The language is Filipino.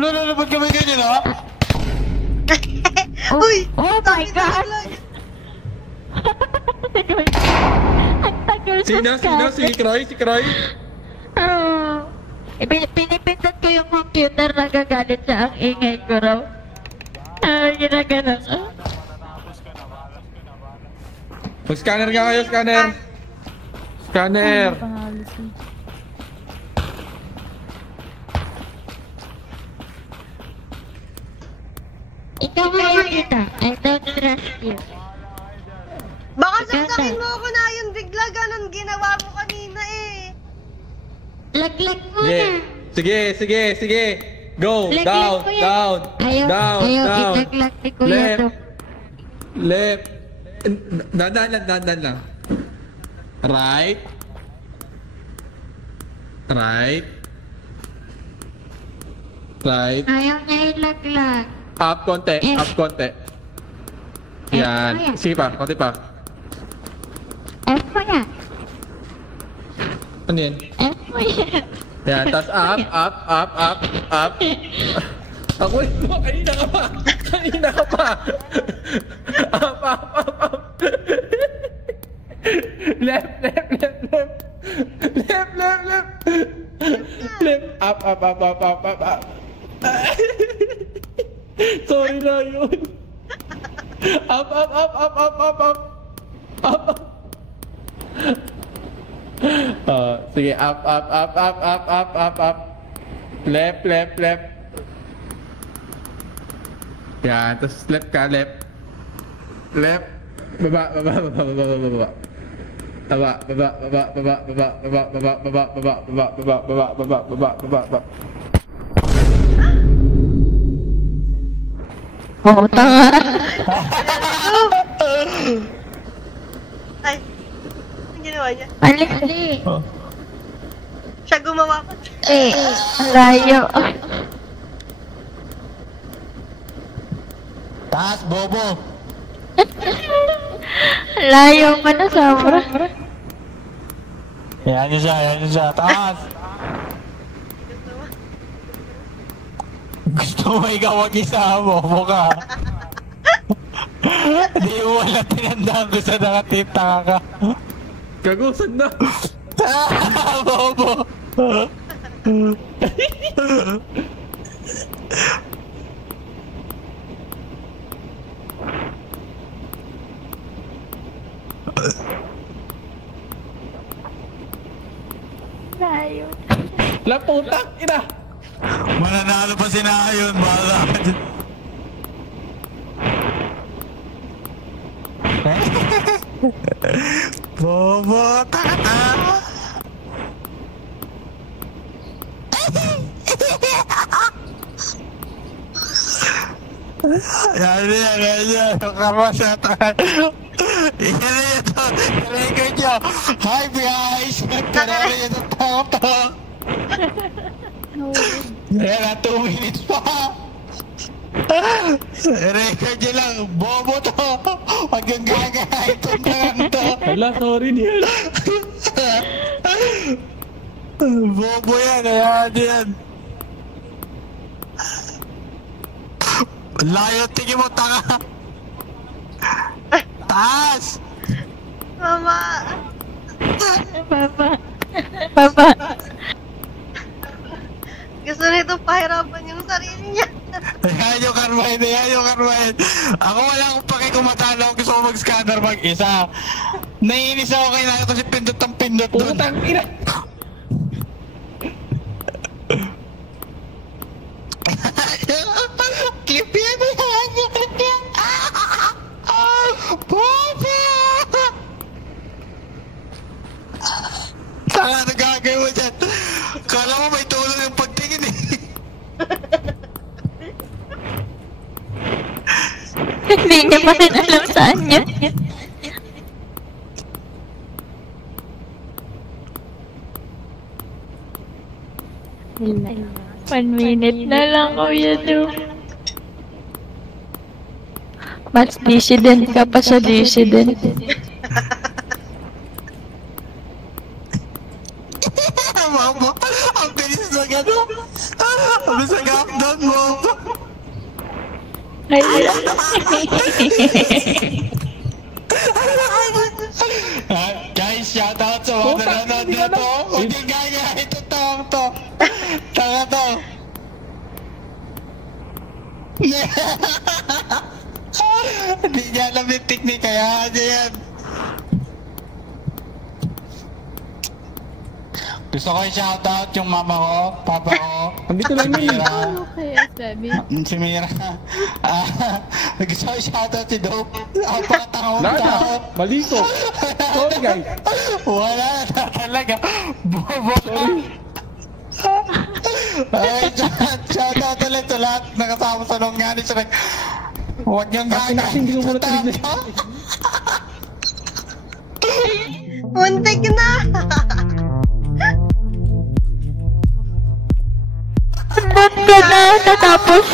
Lolo, ba't kami ganyan, ha? Uy! Oh my God! Ang tagal sa Sino? Si Croy? Si Croy? Pinipindot ko yung computer, nagagalit siya ang ingay ko raw. Ginaganon. Mag-scanner nga kayo, scanner! Scanner! Ikaw ngayon kita. I don't trust you. Baka sasakin mo ako na yun bigla, ganun ginawa mo kanina eh. Laglag mo Sige, na. sige! Go! Laglag Down! mo yan. Down! Down! Ayaw, ilaglag ni Kuya Left! to. Left! Dandan lang. Right! Right! Right! Ayaw niya ilaglag. Up konti, Eh. up konti. Yan. Sige pa, konti pa. F mo yan. Ano yan? F mo yan. Yan, tas up. Ako mo, kanina ka pa. Up. Left. Up. Sorry na yun. Up. Sige, up. Left. Yan, tapos left ka, left. Baba. Oo, tanga. Ay, ang ginawa niya? Ali. Siya gumawa ko. Ang layo. Taas, bobo! Layo mo na, sobra. Yan niyo siya. Taas! Gusto mo ikaw mag-isa, bobo ka. Di mo wala tinandaan ko sa nakatita ka. Kagusan na. Bobo! Layo. Laputak, ina. Mananalo pa si Nayon, bahala ka dyan. Bobo, taka! Yan. Yung karma siya tayo. Yan ito. Record nyo. Hi guys! Nagkarari ito tao. Yan na, 2 minutes pa. Record nyo lang. Bobo to. Huwag yung gagaya. Ito na lang to. Hala, sorry niya. Bobo yan. Ayan yan. Layo, tingin mo, tanga! Taas! Mama! Papa. Gusto nito pahirapan yung sarili niya. Ayan yung Carmine. Ako wala akong pakikumatan ako. Gusto ko mag-scanner mag-isa. Naiinis ako kay Nayo kasi pindot doon. Putang ina. Clip yan! Bobo! Tanga na gagawin mo dyan. Kala mo may tulong yung pagtingin eh. Hindi niya pa rin alam saan niya. 1 minute na lang, Kuya Du. Mas dissident ka pa sa dissident. Mama, ang bilis na gano'n. Sabi sa countdown mo. Ay, Guys, shoutout sa mga nanonood na to. Hindi gaya, ito tawang to. Tanga to. Hindi niya alam yung technique, kaya niya yan. Gusto ko i-shoutout yung mama ko, papa ko, Andito lang si yun. Mira. Kaya sabi. Si Mira. Gusto ko i-shoutout si Dope. Ako pa tao. Nada. Mali ko. Sorry guys. Wala na talaga. Bobo. Ay, shoutout ulit sa lahat nakasama sa long nga ni Shrek. Huwag niyong gagawin. Hindi ko muna tinignan. Muntik na! ba't ka na natapos?